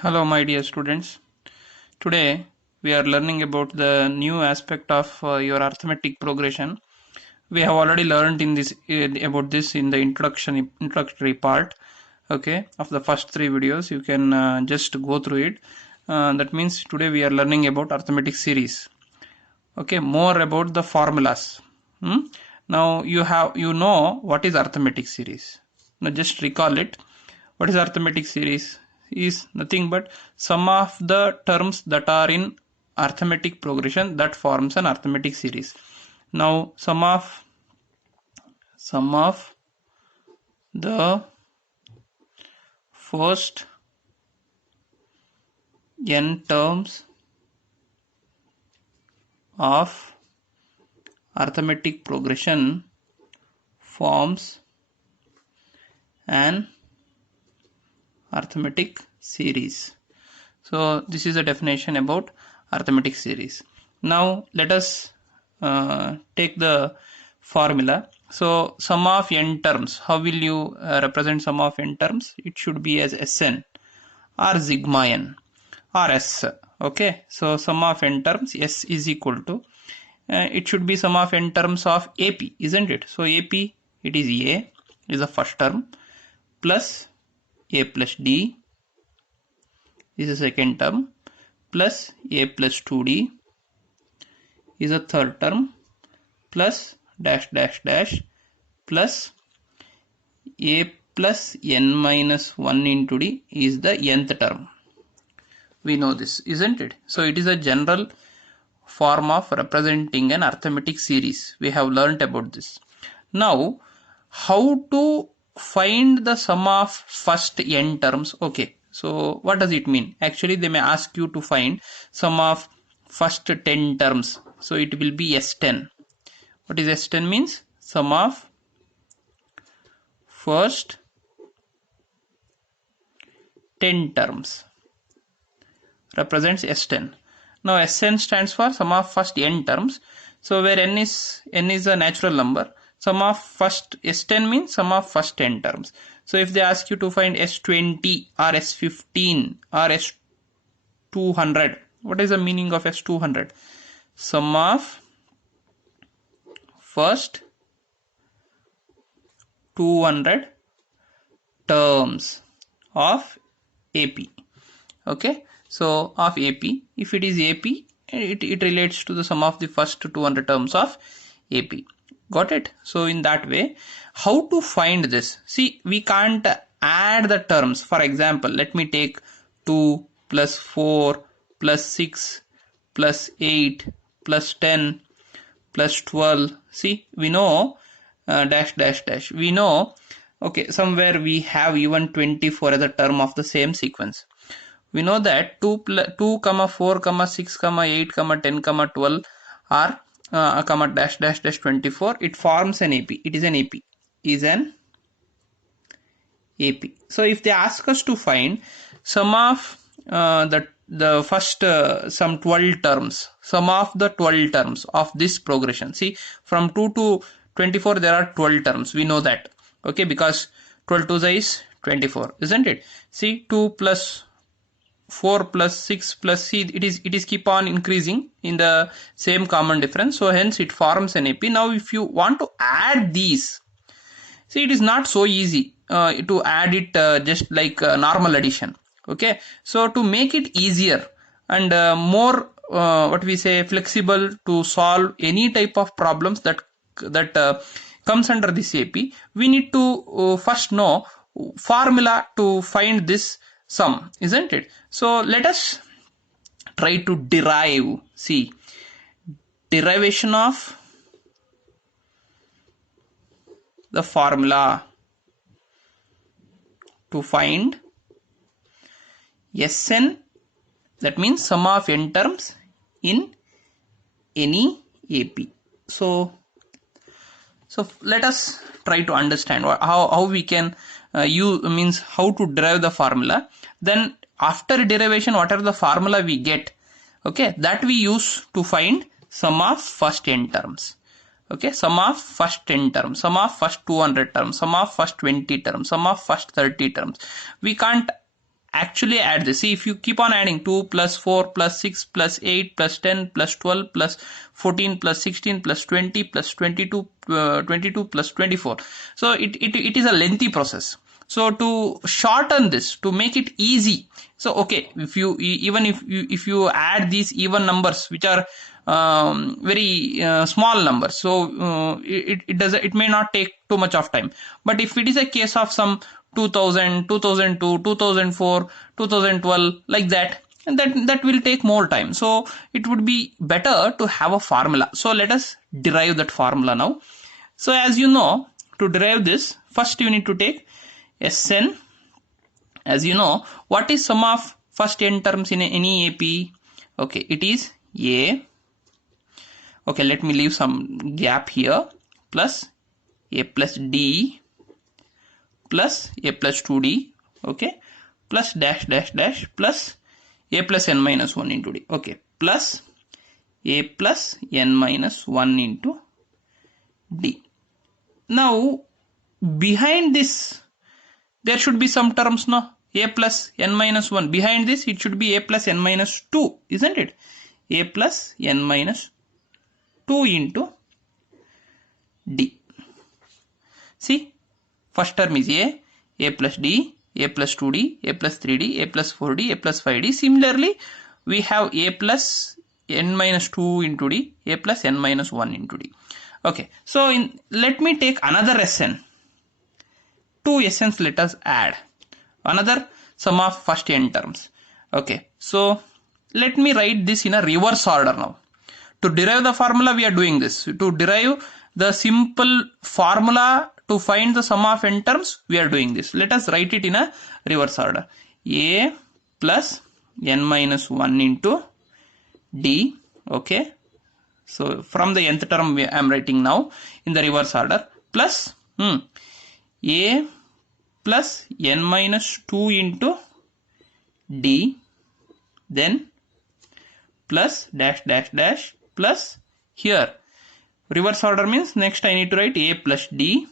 Hello my dear students. Today we are learning about the new aspect of your arithmetic progression. We have already learned in this about this in the introductory part, okay, of the first three videos. You can just go through it. That means today we are learning about arithmetic series. Okay, more about the formulas. Now you know what is arithmetic series. Now just recall it. What is arithmetic series? Is nothing but sum of the terms that are in arithmetic progression that forms an arithmetic series. Now sum of the first n terms of arithmetic progression forms an arithmetic series. So this is a definition about arithmetic series. Now let us take the formula. So sum of n terms, how will you represent sum of n terms? It should be as Sn or sigma n or S. Okay, so sum of n terms S is equal to it should be sum of n terms of AP, isn't it? So AP, it is A is the first term, plus A plus D is the second term, plus A plus 2D is a third term, plus dash dash dash plus A plus n minus 1 into D is the nth term. We know this, isn't it? So it is a general form of representing an arithmetic series. We have learnt about this. Now, how to find the sum of first n terms? Okay, so what does it mean? Actually, they may ask you to find sum of first 10 terms. So it will be S10. What is S10 means? Sum of first 10 terms represents S10. Now Sn stands for sum of first n terms. So where n is a natural number, sum of first S10 means sum of first 10 terms. So if they ask you to find S20 or S15 or S200, what is the meaning of S200? Sum of first 200 terms of AP. Okay, so of AP, if it is AP, it relates to the sum of the first 200 terms of AP. Got it? So in that way, how to find this? See, we can't add the terms. For example, let me take 2 plus 4 plus 6 plus 8 plus 10 plus 12. See, we know dash dash dash. We know, okay, somewhere we have even 24 as a term of the same sequence. We know that 2, 4, 6, 8, 10, 12 are dash dash dash 24. It forms an AP. It is an AP. Is an AP. So if they ask us to find sum of the first some 12 terms, sum of the 12 terms of this progression. See, from 2 to 24 there are 12 terms. We know that. Okay, because 12 to is 24, isn't it? See, 2 plus 4 plus 6 plus C, it is keep on increasing in the same common difference, so hence it forms an AP. Now if you want to add these, see, it is not so easy to add it just like normal addition. Okay, so to make it easier and more what we say flexible to solve any type of problems that comes under this AP, we need to first know formula to find this sum, isn't it? So let us try to derive. See, derivation of the formula to find Sn, that means sum of n terms in any AP. So let us try to understand how we can means how to derive the formula. Then after derivation, whatever the formula we get, okay, that we use to find sum of first n terms. Okay, sum of first 10 terms, sum of first 200 terms, sum of first 20 terms, sum of first 30 terms. We can't actually add this. See, if you keep on adding 2 plus 4 plus 6 plus 8 plus 10 plus 12 plus 14 plus 16 plus 20 plus 22 plus 24. So it is a lengthy process. So to shorten this, to make it easy, so okay, if you if you add these even numbers which are very small numbers, so it may not take too much of time. But if it is a case of some 2000, 2002, 2004, 2012, like that, and that will take more time. So it would be better to have a formula. So let us derive that formula now. So as you know, to derive this, first you need to take Sn. As you know, what is sum of first n terms in any AP? Okay, it is A. Okay, let me leave some gap here. Plus A plus D plus A plus 2D. Okay, plus dash dash dash plus A plus n minus 1 into D. Okay, plus A plus n minus 1 into D. Now, behind this, there should be some terms, no? A plus n minus 1. Behind this, it should be A plus n minus 2, isn't it? A plus n minus 2 into D. See, first term is A plus D, A plus 2D, A plus 3D, A plus 4D, A plus 5D. Similarly, we have A plus n minus 2 into D, A plus n minus 1 into D. Okay, so let me take another Sn. Two Sns let us add. Another sum of first n terms. Okay, so let me write this in a reverse order now. To derive the formula, we are doing this. To derive the simple formula to find the sum of n terms, we are doing this. Let us write it in a reverse order. A plus n minus 1 into D. Okay, so from the nth term I am writing now in the reverse order, plus A plus n minus 2 into D, then plus dash dash dash plus here. Reverse order means next I need to write A plus D,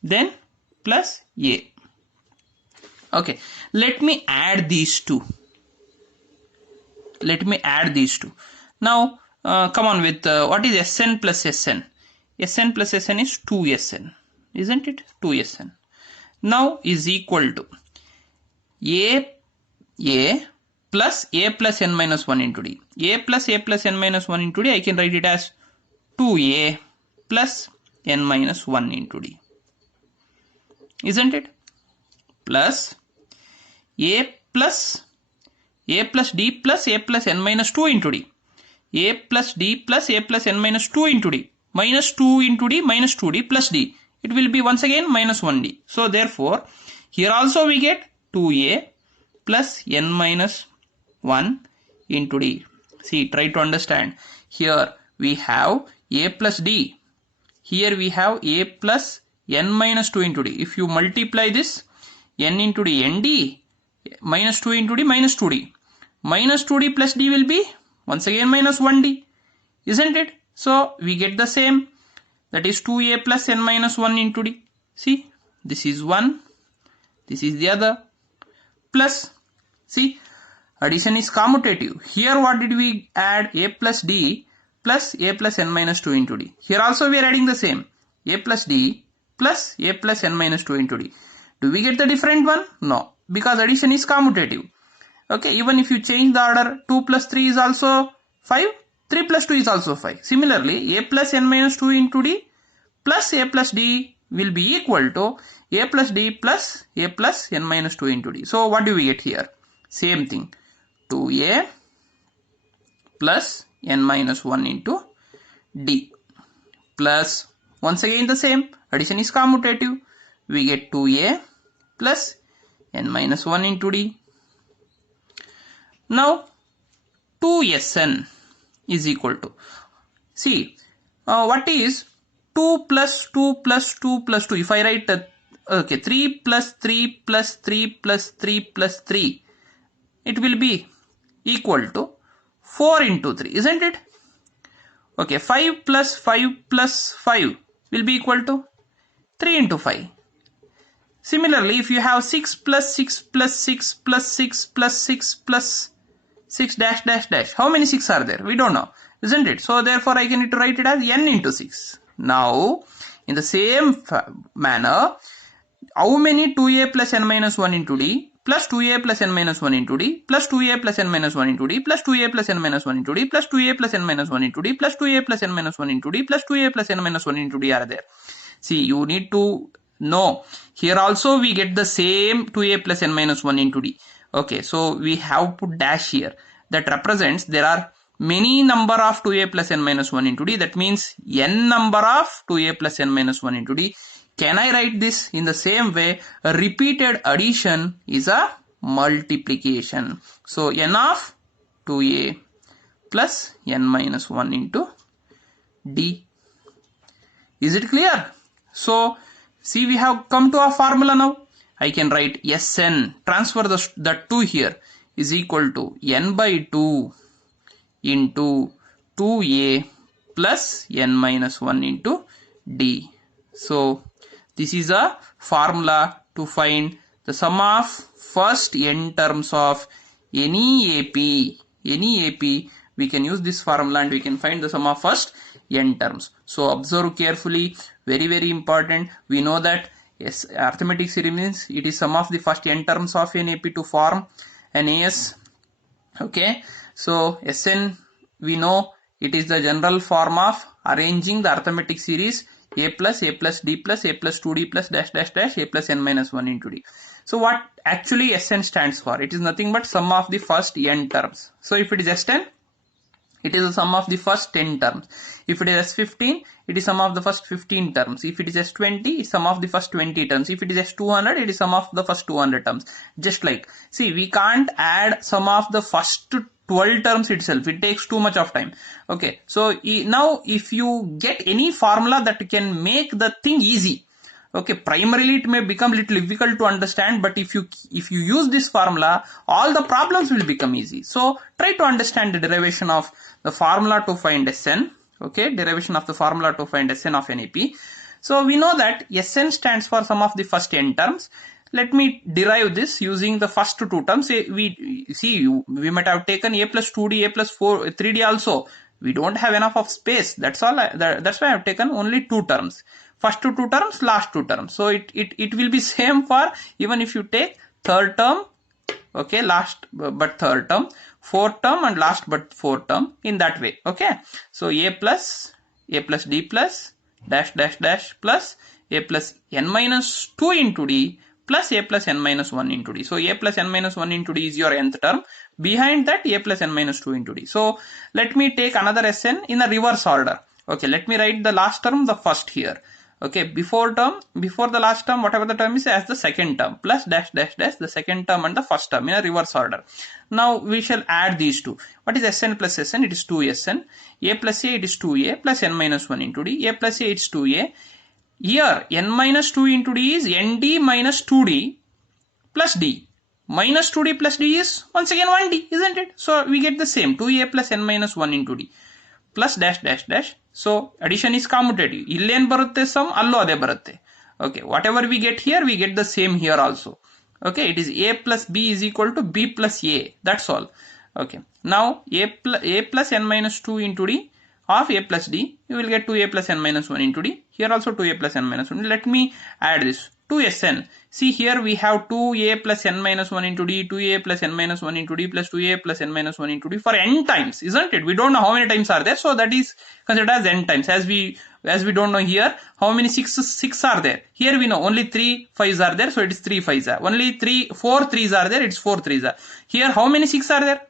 then plus A. Okay, let me add these two. Let me add these two. Now, come on with what is Sn plus Sn? Sn plus Sn is 2Sn, isn't it? 2Sn. Now is equal to A plus A plus n minus 1 into D. A plus n minus 1 into D, I can write it as 2A plus n minus 1 into D. Isn't it? Plus A plus D plus A plus n minus 2 into D. A plus D plus A plus n minus 2 into D. Minus 2 into D minus 2D plus D. It will be once again minus 1D. So therefore, here also we get 2A plus n minus 1 into D. See, try to understand. Here we have A plus D. Here we have A plus n minus 2 into D. If you multiply this, n into D, nd, minus 2 into D, minus 2D. Minus 2D plus D will be once again minus 1D. Isn't it? So we get the same. That is 2A plus n minus 1 into D. See, this is 1. This is the other. Plus, see, addition is commutative. Here what did we add? A plus D plus A plus n minus 2 into D. Here also we are adding the same. A plus D plus A plus n minus 2 into D. Do we get the different one? No, because addition is commutative. Okay, even if you change the order, 2 plus 3 is also 5. 3 plus 2 is also 5. Similarly, A plus n minus 2 into D plus A plus D will be equal to A plus D plus A plus n minus 2 into D. So what do we get here? Same thing. 2A plus n minus 1 into D plus once again the same. Addition is commutative. We get 2A plus n minus 1 into D. Now 2Sn is equal to, see, what is 2 plus 2 plus 2 plus 2? If I write okay, 3 plus 3 plus 3 plus 3 plus 3, it will be equal to 4 into 3, isn't it? Okay, 5 plus 5 plus 5 will be equal to 3 into 5. Similarly, if you have 6 plus 6 plus 6 plus 6 plus 6 plus 6 dash dash dash, how many 6 are there? We don't know, isn't it? So therefore I can need to write it as n into 6. Now, in the same manner, how many 2a plus n minus 1 into d plus 2a plus n minus 1 into d plus 2a plus n minus 1 into d plus 2a plus n minus 1 into d plus 2a plus n minus 1 into d plus 2a plus n minus 1 into d plus 2a plus n minus 1 into d are there? See, you need to know. Here also we get the same 2a plus n minus 1 into d. Okay, so we have put dash here. That represents there are many number of 2a plus n minus 1 into d. That means n number of 2a plus n minus 1 into d. Can I write this in the same way? A repeated addition is a multiplication. So n of 2a plus n minus 1 into d. Is it clear? So see, we have come to a formula now. I can write Sn, transfer the 2 here, is equal to n by 2 into 2a plus n minus 1 into d. So this is a formula to find the sum of first n terms of any AP. Any AP, we can use this formula and we can find the sum of first n terms. So observe carefully, very very important. We know that yes, arithmetic series means it is sum of the first n terms of an AP to form an AS. Okay, so Sn, we know it is the general form of arranging the arithmetic series a plus d plus a plus 2d plus dash dash dash a plus n minus 1 into d. So what actually Sn stands for? It is nothing but sum of the first n terms. So if it is S10, it is the sum of the first 10 terms. If it is S15, it is sum of the first 15 terms. If it is S20, it is sum of the first 20 terms. If it is S200, it is sum of the first 200 terms. Just like, see, we can't add sum of the first 12 terms itself. It takes too much of time. Okay, so now if you get any formula that can make the thing easy, okay, primarily it may become little difficult to understand, but if you use this formula, all the problems will become easy. So try to understand the derivation of the formula to find Sn. Okay, derivation of the formula to find Sn of NAP. So we know that Sn stands for sum of the first n terms. Let me derive this using the first two terms. We might have taken a plus 2d, a plus 3d also. We don't have enough of space. That's all. That's why I have taken only two terms. First two terms, last two terms. So it will be same for even if you take third term, okay, last but third term, fourth term and last but fourth term, in that way. Okay. So a plus d plus dash dash dash plus a plus n minus 2 into d plus a plus n minus 1 into d. So a plus n minus 1 into d is your nth term. Behind that, a plus n minus 2 into d. So let me take another Sn in a reverse order. Okay, let me write the last term the first here. Okay, before the last term, whatever the term is, as the second term, plus dash dash dash the second term and the first term in a reverse order. Now we shall add these two. What is Sn plus Sn? It is 2Sn. A plus a, it is 2a plus n minus 1 into d. A plus a, it's 2a. Here n minus 2 into d is nd minus 2d plus d. Minus 2d plus d is once again 1d, isn't it? So we get the same 2a plus n minus 1 into d plus dash dash dash. So addition is commutative. Illen barutte sum, allo ade barutte. Okay, whatever we get here, we get the same here also. Okay, it is a plus b is equal to b plus a. That's all. Okay, now a plus n minus 2 into d of a plus d, you will get 2a plus n minus 1 into d. Here also 2a plus n minus 1. Let me add this. 2Sn. See, here we have 2a plus n minus 1 into d, 2a plus n minus 1 into d plus 2a plus n minus 1 into d for n times, isn't it? We don't know how many times are there, so that is considered as n times. As we don't know here how many 6 are there. Here we know only 3 5s are there, so it is 3 5s are. Only 4 3s are there, it's 4 3s are. Here how many 6 are there?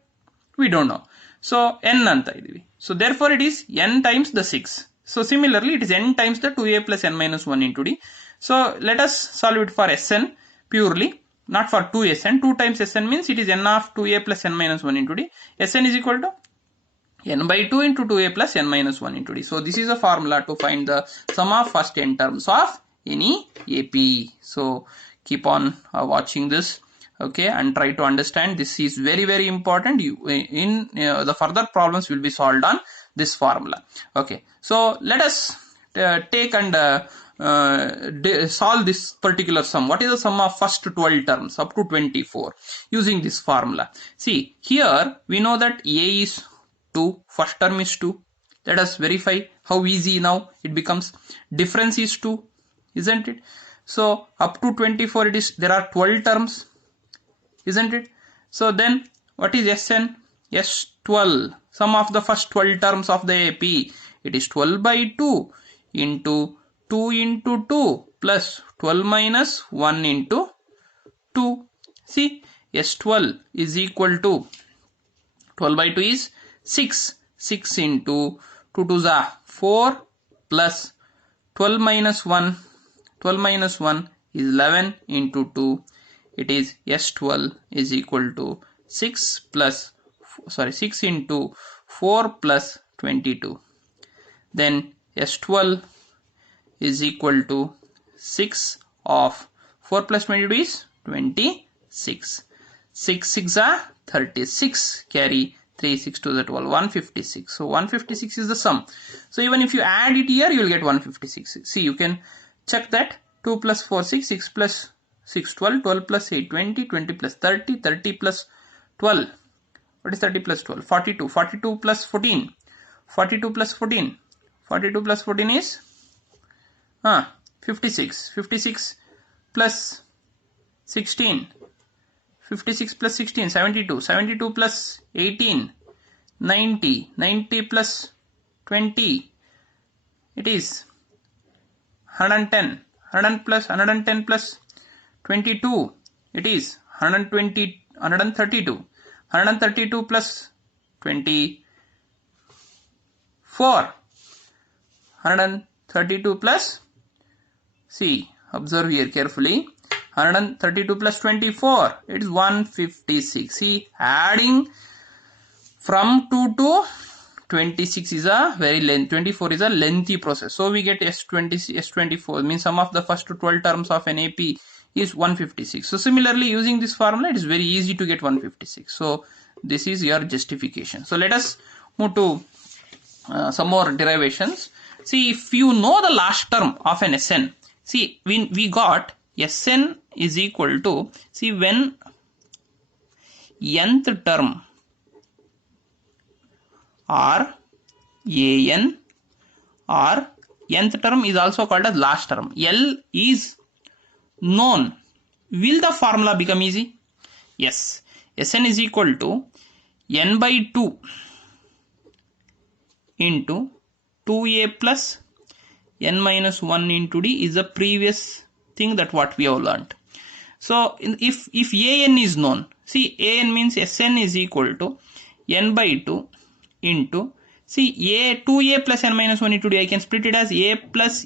We don't know. So n anta idivi. So therefore it is n times the 6. So similarly it is n times the 2a plus n minus 1 into d. So let us solve it for Sn purely, not for 2Sn. 2 times Sn means it is n of 2a plus n minus 1 into d. Sn is equal to n by 2 into 2a plus n minus 1 into d. So this is a formula to find the sum of first n terms of any AP. So keep on watching this, okay, and try to understand. This is very very important. The further problems will be solved on this formula. Okay, so let us take and solve this particular sum. What is the sum of first 12 terms up to 24 using this formula? See, here we know that A is 2, first term is 2. Let us verify how easy now it becomes. Difference is 2, isn't it? So up to 24 there are 12 terms, isn't it? So then what is Sn? S12, sum of the first 12 terms of the AP. It is 12 by 2 into 2 into 2 plus 12 minus 1 into 2. See, S12 is equal to 12 by 2 is 6. 6 into 2 to the 4 plus 12 minus 1. 12 minus 1 is 11 into 2. It is S12 is equal to 6 into 4 plus 22. Then S12 is equal to 6 of 4 plus 22 is 26. 6 6 are 36. Carry 3 6 to the 12, 156. So 156 is the sum. So even if you add it here, you will get 156. See, you can check that. 2 plus 4 6, 6 plus 6 12, 12 plus 8 20, 20 plus 30, 30 plus 12. What is 30 plus 12? 42. 42 plus 14. 42 plus 14. 42 plus 14 is 56. 56 plus 16. 56 plus 16, 72. 72 plus 18, 90. 90 plus 20, it is 110. 110 plus 22, it is 132. 132 plus 24. 132 plus, see, observe here carefully. 132 plus 24, it is 156. See, adding from 2 to 26 is a very lengthy, 24 is a lengthy process. So we get S24 means sum of the first 12 terms of an AP is 156. So similarly, using this formula, it is very easy to get 156. So this is your justification. So let us move to some more derivations. See, if you know the last term of an Sn, see, we got Sn is equal to, see, when nth term or an or nth term is also called as last term. L is known. Will the formula become easy? Yes. Sn is equal to n by 2 into 2a plus n minus 1 into d is the previous thing that what we have learnt. So if an is known, see, an means Sn is equal to n by 2 into, see, 2a plus n minus 1 into d, I can split it as a plus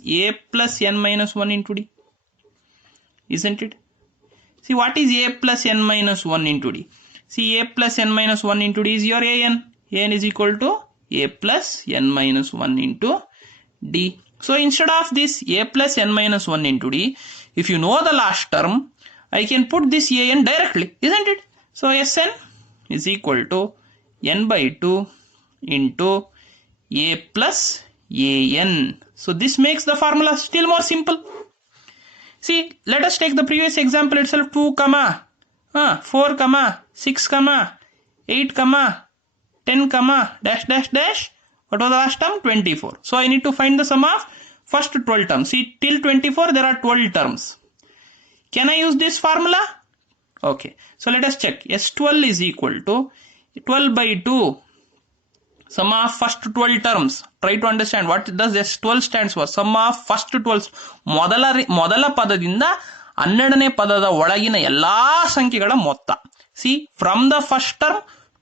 n minus 1 into d, isn't it? See, what is a plus n minus 1 into d? See, a plus n minus 1 into d is your an. An is equal to a plus n minus 1 into d. So instead of this a plus n minus 1 into d, if you know the last term, I can put this an directly, isn't it? So Sn is equal to n by 2 into a plus an. So this makes the formula still more simple. See, let us take the previous example itself. 2 comma 4 comma 6 comma 8 comma 10 comma dash dash dash. What was the last term? 24. So I need to find the sum of first 12 terms. See, till 24 there are 12 terms. Can I use this formula? Okay. So let us check. S12 is equal to 12 by 2. Sum of first 12 terms. Try to understand what does S12 stands for. Sum of first 12. ಮೊದಲ ಪದದಿಂದ 12ನೇ ಪದದ ಒಳಗಿನ ಎಲ್ಲಾ ಸಂಖ್ಯೆಗಳ ಮೊತ್ತ. See, from the first term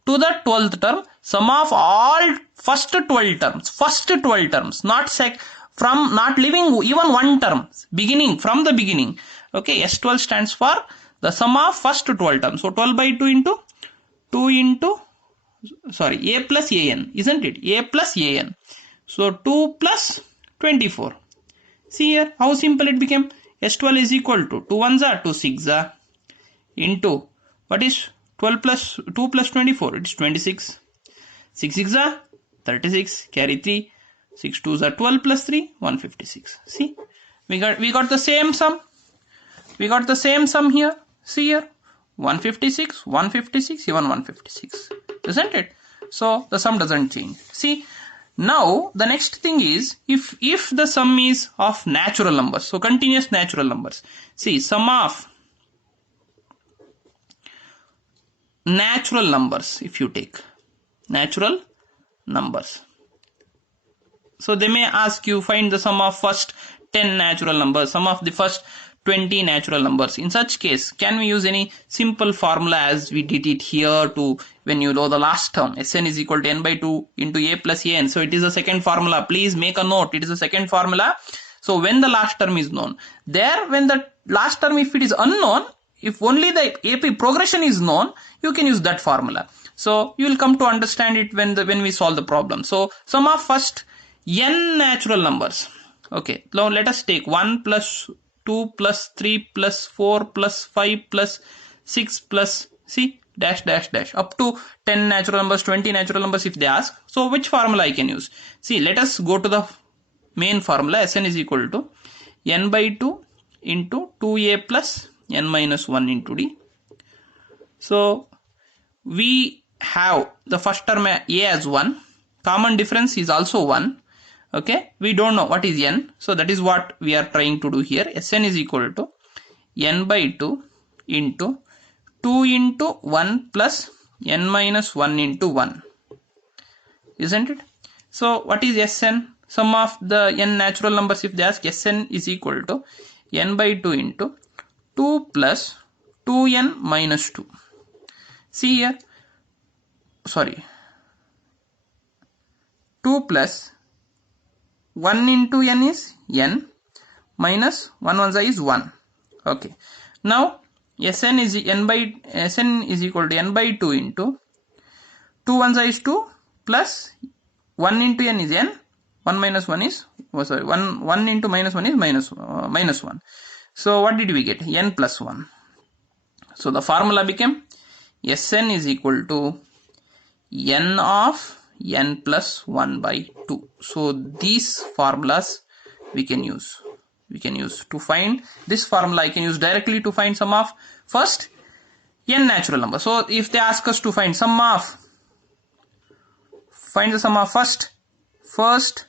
to the 12th term, sum of all first 12 terms. First 12 terms, not leaving even one term. Beginning, from the beginning. Okay, S12 stands for the sum of first 12 terms. So 12 by 2 into a plus an, isn't it? A plus an. So 2 plus 24. See here how simple it became. S12 is equal to 2 1s are 2 6s are into, what is 12 plus 2 plus 24? It is 26. 6 6s are 36. Carry 3. 6 2s are 12 plus 3, 156. See, We got the same sum. We got the same sum here. See here, 156, 156, even 156, isn't it? So the sum doesn't change. See, now the next thing is if the sum is of natural numbers, so continuous natural numbers. See, sum of natural numbers, if you take natural numbers, so they may ask you find the sum of first 10 natural numbers, sum of the first 20 natural numbers. In such case, can we use any simple formula as we did it here to when you know the last term, Sn is equal to n by 2 into a plus an. So it is the second formula. Please make a note. It is the second formula. So when the last term is known, there when the last term, if it is unknown, if only the AP progression is known, you can use that formula. So you will come to understand it when we solve the problem. So sum of first n natural numbers. Okay, now let us take 1 plus 2 plus 3 plus 4 plus 5 plus 6 plus see dash dash dash up to 10 natural numbers, 20 natural numbers if they ask. So which formula I can use? See, let us go to the main formula. Sn is equal to n by 2 into 2a plus n minus 1 into d. So we have the first term a as 1. Common difference is also 1. Okay, we don't know what is n, so that is what we are trying to do here. Sn is equal to n by 2 into 2 into 1 plus n minus 1 into 1, isn't it? So what is Sn? Sum of the n natural numbers if they ask. Sn is equal to n by 2 into 2 plus 2n minus 2. See here, sorry, 2 plus 1 into n is n minus 1 1 is 1. Okay, now Sn is equal to n by 2 into 2 1 is 2 plus 1 into n is n, 1 minus 1 is 1 into minus 1 is minus 1. So what did we get? N plus 1. So the formula became Sn is equal to n of n plus 1 by 2. So these formulas we can use to find this formula. I can use directly to find sum of first n natural number. So if they ask us to find the sum of first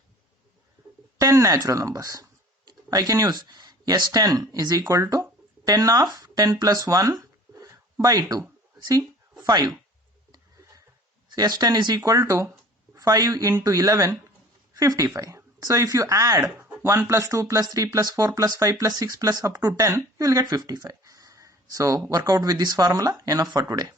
10 natural numbers, I can use S10 is equal to 10 of 10 plus 1 by 2. See, 5. So S10 is equal to 5 into 11, 55. So if you add 1 plus 2 plus 3 plus 4 plus 5 plus 6 plus up to 10, you will get 55. So work out with this formula. Enough for today.